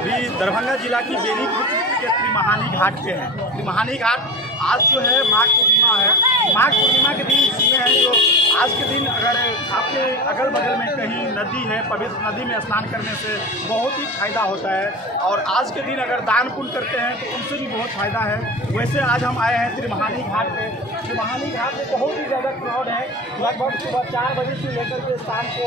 अभी दरभंगा जिला की बेनीपुर के त्रिमहानी घाट पे हैं। त्रिमहानी घाट आज जो है माघ पूर्णिमा है। माघ पूर्णिमा के दिन सुने हैं जो आज के दिन अगर आपके अगल बगल में कहीं नदी है, पवित्र नदी में स्नान करने से बहुत ही फायदा होता है। और आज के दिन अगर दान पुण्य करते हैं तो उनसे भी बहुत फायदा है। वैसे आज हम आए हैं त्रिमहानी घाट पे। त्रिमहानी घाट पे बहुत ही ज़्यादा क्राउड है। लगभग सुबह 4 बजे से लेकर के शाम को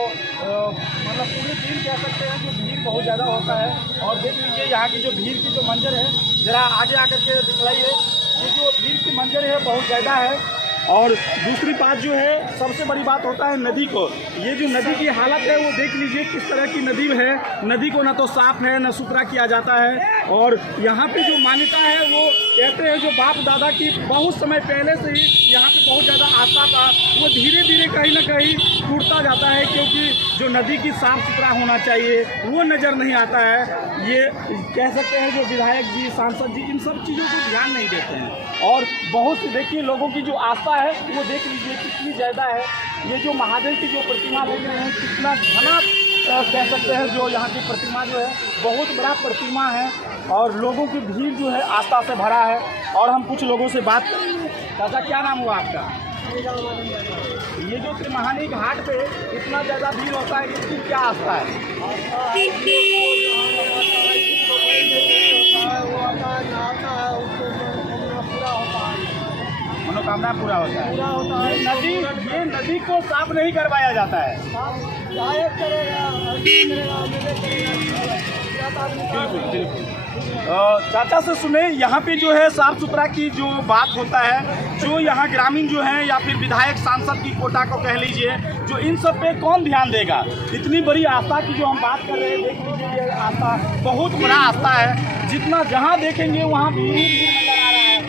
मतलब पूरे दिन कह सकते हैं कि भीड़ बहुत ज़्यादा होता है। और देख लीजिए यहाँ की जो भीड़ की जो मंजर है, ज़रा आगे आकर के दिखलाइए। ये जो भीड़ की मंजर है बहुत ज़्यादा है। और दूसरी बात जो है, सबसे बड़ी बात होता है नदी को। ये जो नदी की हालत है वो देख लीजिए किस तरह की नदी है। नदी को ना तो साफ है ना सुथरा किया जाता है। और यहाँ पे जो मान्यता है वो कहते हैं जो बाप दादा की बहुत समय पहले से ही यहाँ पे बहुत ज़्यादा आस्था था, वो धीरे धीरे कहीं ना कहीं टूटता जाता है। क्योंकि जो नदी की साफ सुथरा होना चाहिए वो नज़र नहीं आता है। ये कह सकते हैं जो विधायक जी, सांसद जी इन सब चीज़ों को ध्यान नहीं देते हैं। और बहुत से देखिए लोगों की जो आस्था है वो देख लीजिए कितनी ज़्यादा है। ये जो महादेव की जो प्रतिमा देख रहे हैं कितना घना कह सकते हैं जो यहाँ की प्रतिमा जो है बहुत बड़ा प्रतिमा है। और लोगों की भीड़ जो है आस्था से भरा है। और हम कुछ लोगों से बात करेंगे। चाचा क्या नाम हुआ आपका? ये जो त्रिमहानी घाट पे इतना ज़्यादा भीड़ होता है, इसकी क्या आस्था है? मनोकामना पूरा होता है। ये नदी को साफ नहीं करवाया जाता है। बिल्कुल बिल्कुल। चाचा से सुने, यहाँ पे जो है साफ सुथरा की जो बात होता है, जो यहाँ ग्रामीण जो हैं या फिर विधायक सांसद की कोटा को कह लीजिए, जो इन सब पे कौन ध्यान देगा? इतनी बड़ी आस्था की जो हम बात कर रहे हैं, देख लीजिए ये आस्था बहुत बड़ा आस्था है। जितना जहाँ देखेंगे वहाँ भीड़ नजर आ रहा है।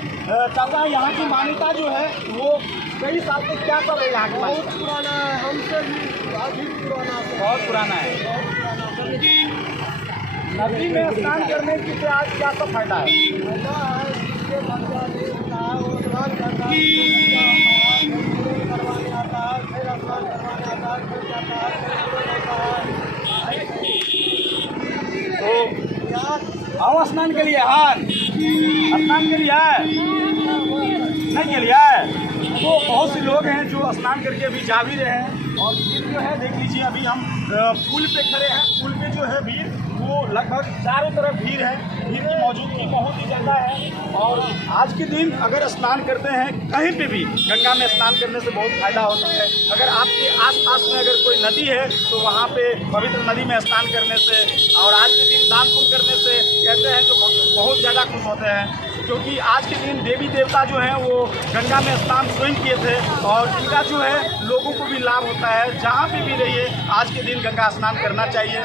चाचा यहाँ की मान्यता जो है वो कई साल से क्या कर रहे हैं? यहाँ बहुत पुराना है, हमसे भी अधिक पुराना है। बहुत पुराना है। नदी में स्नान करने से आज क्या सब फायदा है? तो आओ स्नान के लिए। हाँ, स्नान के लिए है नहीं के लिए है। तो बहुत से लोग हैं जो स्नान करके अभी जा भी रहे हैं। और भीड़ जो है देख लीजिए, अभी हम पुल पे खड़े हैं। पुल पे जो है भीड़ वो लगभग चारों तरफ भीड़ है। भीड़ की मौजूदगी बहुत ही ज़्यादा है। और आज के दिन अगर स्नान करते हैं कहीं पे भी, गंगा में स्नान करने से बहुत फायदा होता है। अगर आपके आसपास में अगर कोई नदी है तो वहाँ पे पवित्र नदी में स्नान करने से और आज के दिन दान पुण्य करने से कहते हैं जो बहुत ज़्यादा खुश होते हैं। क्योंकि आज के दिन देवी देवता जो हैं वो गंगा में स्नान स्वयं किए थे। और इनका जो है लोगों को भी लाभ होता है। जहाँ पे भी रहिए आज के दिन गंगा स्नान करना चाहिए।